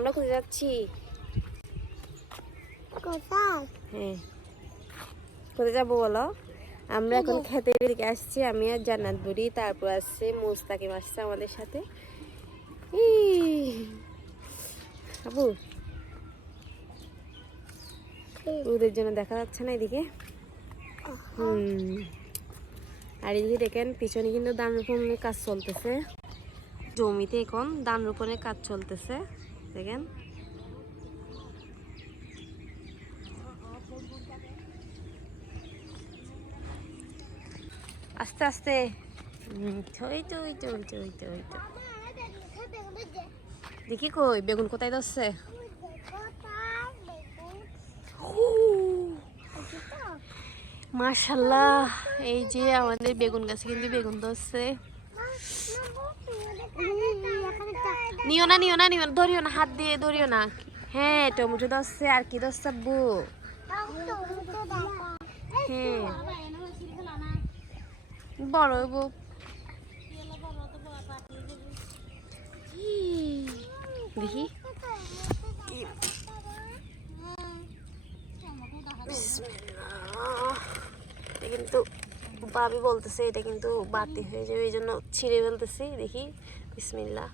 আমরা কোথায় যাচ্ছি? হ্যাঁ, কোথায় যাবো বলো? আমরা এখন খেতে দিকে আসছি, আমি আর জান্নাত বুড়ি, তারপর আসছে মুস্তাকিম আসছে আমাদের সাথে। আবু ওদের জন্য দেখা যাচ্ছে না এদিকে। আর এদিকে দেখেন পিছনে কিন্তু ধান রোপণের কাজ চলতেছে, জমিতে এখন ধান রোপণের কাজ চলতেছে দেখেন। আস্তে আস্তে দেখি কই বেগুন কোথায় ধরছে? মাশাআল্লাহ, এই যে আমাদের বেগুন গাছে কিন্তু বেগুন ধরছে। নিও না নিও না নিও না, ধরিও না, হাত দিয়ে ধরিও না। হ্যাঁ টমেটো ধরছে, আর কি ধরছে আব্বু? হ্যাঁ বড় হইবো। দেখি কিন্তু ভাবি বলতেছে এটা কিন্তু বাতি হয়ে যাবে, এই জন্য ছিঁড়ে ফেলতেছি। দেখি বিসমিল্লাহ।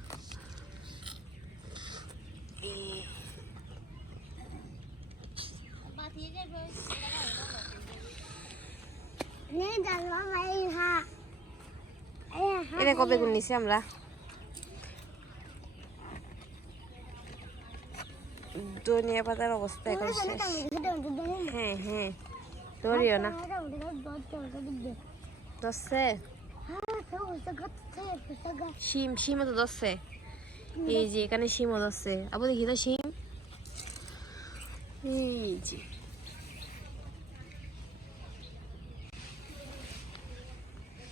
এটা কবে বেগুন নিছি আমরা? ধনিয়া পাতার অবস্থা এখন শেষ। হ্যাঁ হ্যাঁ ধরিও না, ধরছে শিম, শিমও তো ধরছে। এই যে এখানে শিমও ধরছে। আবু দেখি তো শিম। এই যে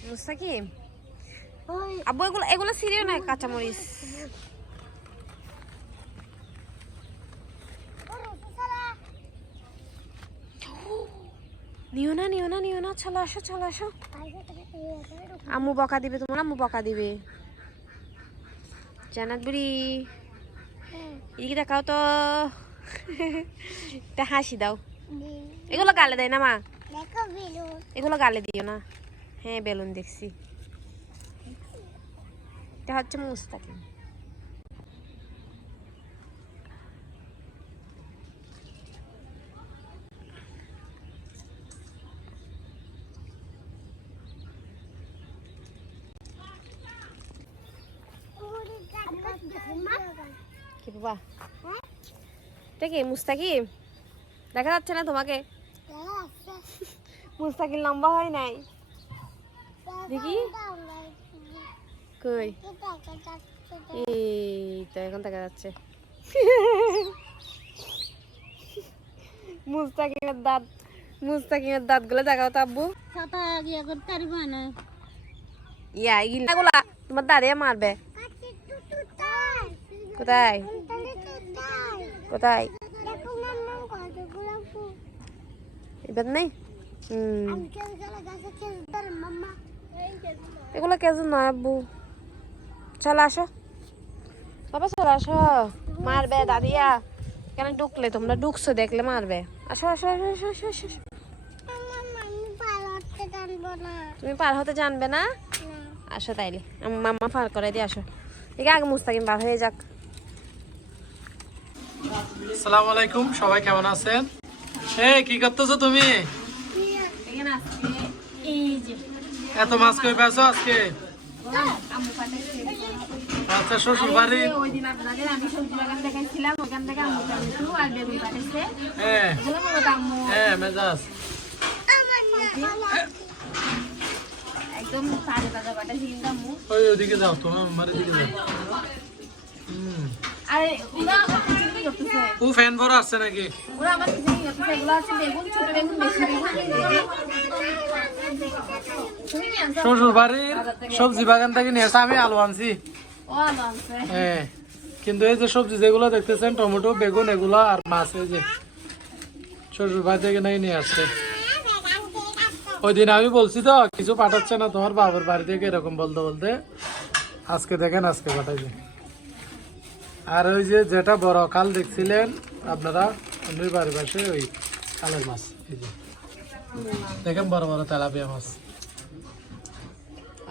মুস্তাকিম, আব্বু এগুলো এগুলো ছিঁড়িও না, কাঁচামরিচ। নিও না নিও না নিও না, চলো আসো চলো আসো। আম্মু বকা দিবে, তোমার আম্মু বকা দিবে। জান্নাত বুড়ি এদিকে দেখাও তো, একটা হাসি দাও। এগুলো গালে দেয় না মা, এগুলো গালে দিও না। হ্যাঁ বেলুন দেখছি, এটা হচ্ছে মুস্তাকিম। কি বাবা এটা কি মুস্তাকিম? দেখা যাচ্ছে না তোমাকে? মুস্তাকিম লম্বা হয় নাই, দেখি কই। এই তো এখন দেখা যাচ্ছে। মুস্তাকিমের দাঁত, মুস্তাকিমের দাঁত গুলো দেখাও তো আব্বু। ইয়া এগুলা তোমার দাঁড়িয়ে মারবে। কোথায় কোথায়? এবার নেই। এগুলো কেজন নয় আব্বু। চলো আসো বাবা, চলো আসো। মারবে দাঁড়িয়া কেন? ঢুকলে তোমরা ঢুকছো দেখলে মারবে। আসো আসো আসো আসো আসো আসো। তুমি পার হতে জানবে না? আসো তাইলে মাম্মা পার করে দিয়ে আসো। ঠিক আগে মুস্তাকিম পার হয়ে যাক। আসসালামু আলাইকুম, সবাই কেমন আছেন? এই কি করতেছো তুমি? এত মাছ কই পেয়েছো আজকে? আচ্ছা শ্বশুর বাড়ি। হ্যাঁ হ্যাঁ মেজাজ একদম তাজা তাজা পাঠাইছি কিন্তু আম্মু। ওই ওদিকে যাও, তোমার আমার দিকে যাও। আরে ওরা আমার কিছু কি করতেছে? ও ফ্যান ভর আসছে নাকি? ওরা আমার কিছু কি করতেছে? এগুলো আছে বেগুন, ছোট বেগুন, বেশি বেগুন। তুমি কি আনছো? শ্বশুর বাড়ির সবজি বাগান থেকে নিয়ে আসা আমি আলু আনছি। ও আলু আনছে। হ্যাঁ কিন্তু এই যে সবজি যেগুলো দেখতেছেন টমেটো বেগুন এগুলো আর মাছ, এই যে শ্বশুর বাড়ি থেকে নাকি নিয়ে আসছে। ওই দিন আমি বলছি তো কিছু পাঠাচ্ছে না তোমার বাবার বাড়ি থেকে, এরকম বলতে বলতে আজকে দেখেন আজকে পাঠাইছে। আর ওই যে যেটা বড় কাল দেখছিলেন আপনারা অন্যের বাড়ির পাশে ওই কালের মাছ, এই যে দেখেন বড় বড় তেলাপিয়া মাছ।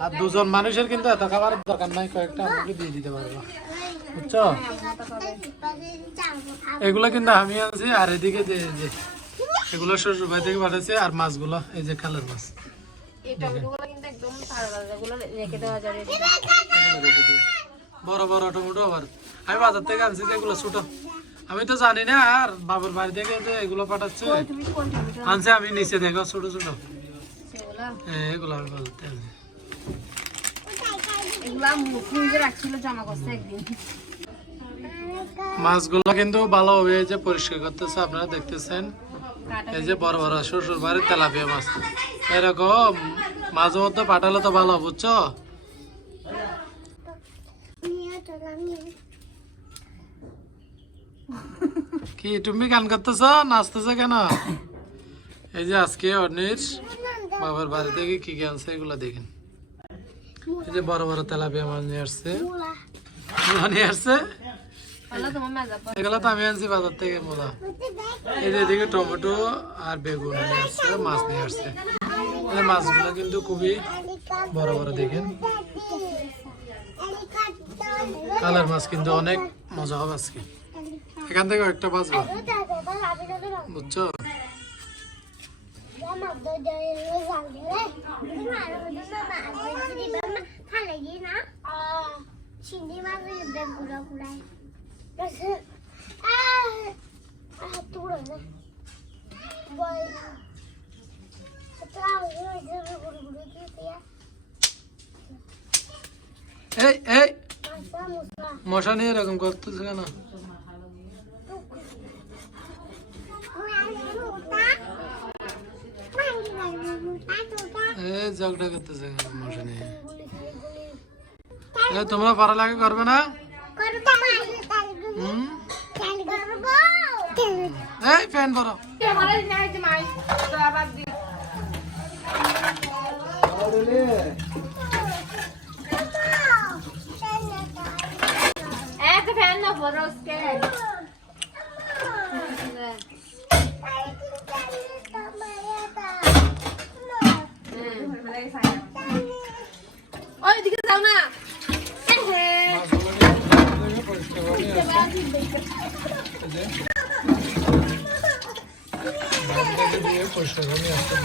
আর দুজন মানুষের কিন্তু এত খাবার দরকার নাই, কয়েকটা আমাকে দিয়ে দিতে পারবো, বুঝছো? এগুলো কিন্তু আমি আনছি। আর এদিকে যে যে এগুলো শ্বশুর বাড়ি থেকে পাঠাচ্ছে। আর মাছগুলো এই যে কালের মাছ, বড় বড় টমেটো। আবার আমি বাজার থেকে আনছি যেগুলো ছোট, আমি তো জানি না। আর বাবুর বাড়ি থেকে যে এগুলো পাঠাচ্ছে আনছে, আমি নিচে দেখো ছোট ছোট, এগুলো আমি বাজার থেকে আনছি। মাছগুলো কিন্তু ভালোভাবে এই যে পরিষ্কার করতেছে, আপনারা দেখতেছেন। এই যে বড় বড় শ্বশুর বাড়ির তেলাপিয়া মাছ, এরকম মাঝে মধ্যে পাঠালে তো ভালো, বুঝছো? কি তুমি গান করতেছ, নাচতেছ কেন? এই যে আজকে অনির বাবার বাড়ি থেকে কি কি আনছে এগুলো দেখেন। এই যে বড় বড় তেলাপিয়া মাছ নিয়ে আসছে, নিয়ে আসছে। এগুলো তো আমি আনছি বাজার থেকে মোলা। এই যে এদিকে টমেটো আর বেগুন নিয়ে আসছে, মাছ নিয়ে আসছে। মাছগুলো কিন্তু খুবই বড় বড় দেখেন। কালার মাছ কিন্তু অনেক মজা হবে আজকে। এখান থেকে একটা বাঁচবো, বুঝছো? এই এই মশা নিয়ে এরকম করতেছে কেন? ঝগড়া করতেছে মশা নিয়ে। তোমরা পড়ালেখা করবে না? এই ফ্যান বড় ফ্যান না বড় ওই দিকে যাও না। পরিষ্কার করে আসতে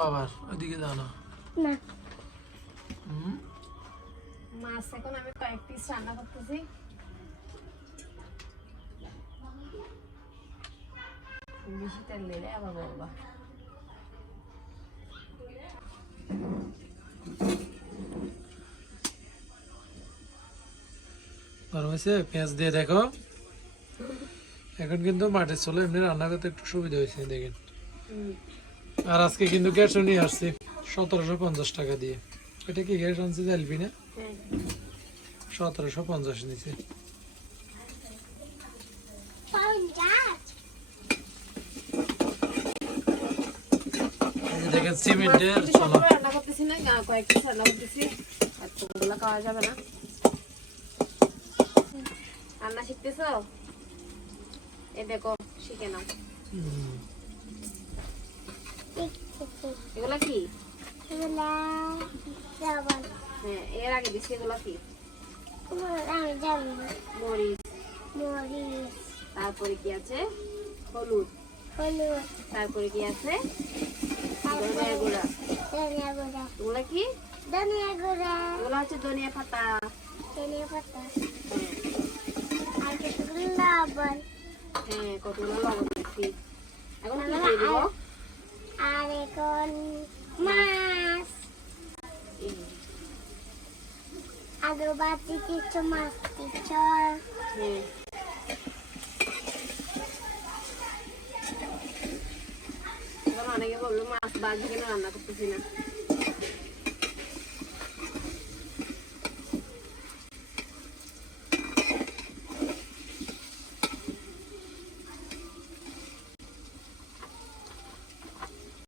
বাবার ওইদিকে যাও না। মাছ এখন আমি কয়েক পিস রান্না করতেছি। বেশি তেল দিলে আবার বলবা। গরম হয়েছে, পেঁয়াজ দিয়ে দেখো। এখন কিন্তু মাটির চলে এমনি রান্না করতে একটু সুবিধা হয়েছে দেখেন। আর আজকে কিন্তু গ্যাসও নিয়ে আসছি 1750 টাকা দিয়ে। এটা কি গ্যাস আনছে জানবি না? 1750 নিচে। দেখেন সিমেন্টের চলো রান্না করতেছি না, কয়েক পিস রান্না করতেছি। আর তোগুলা খাওয়া যাবে না। রান্না শিখতেছো? এই দেখো শিখে নাও। এগুলা কি? হ্যাঁ, এর আগে দিচ্ছি। এগুলা কি? মরিচ। তারপরে কি আছে? হলুদ। তারপরে কি আছে? ধনিয়া গুঁড়া। এগুলা কি? এগুলা হচ্ছে ধনিয়া পাতা। হ্যাঁ, কতগুলো লবণ দিচ্ছি। এখন কি দিয়ে দিব? আর এখন মাছ আলু বাটি কিছু মাছ দিচ্ছ। অনেকে বললো মাছ বাজি কেন রান্না করতেছি না।